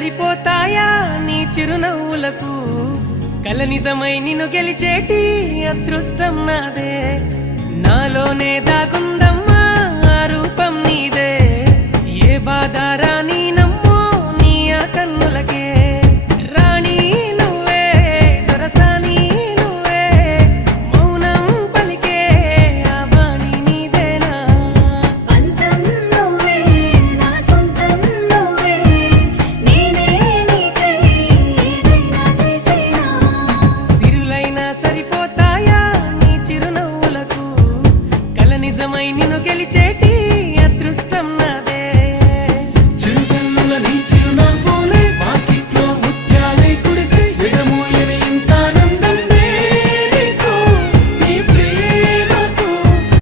సరిపోతాయా నీ చిరునవ్వులకు కల నిజమై నిన్ను గెలిచేటి అదృష్టం నాదే నాలోనే దాగుందమ్మా ఆ రూపం నీదే ఏ బాధ రాని నమ్మో నీ ఆ కన్నులకే రాణి నువ్వే దొరసాని నువ్వే మౌనం పలికే ఆ వాణి నీదేనా పంతం నువ్వే నా సొంతం నువ్వే నేనే నీకై ఏదైనా చేసేనా సిరులైనా సరిపోతాయా నీ చిరునవ్వులకు కల నిజమై నిన్ను గెలిచేటి అదృష్టం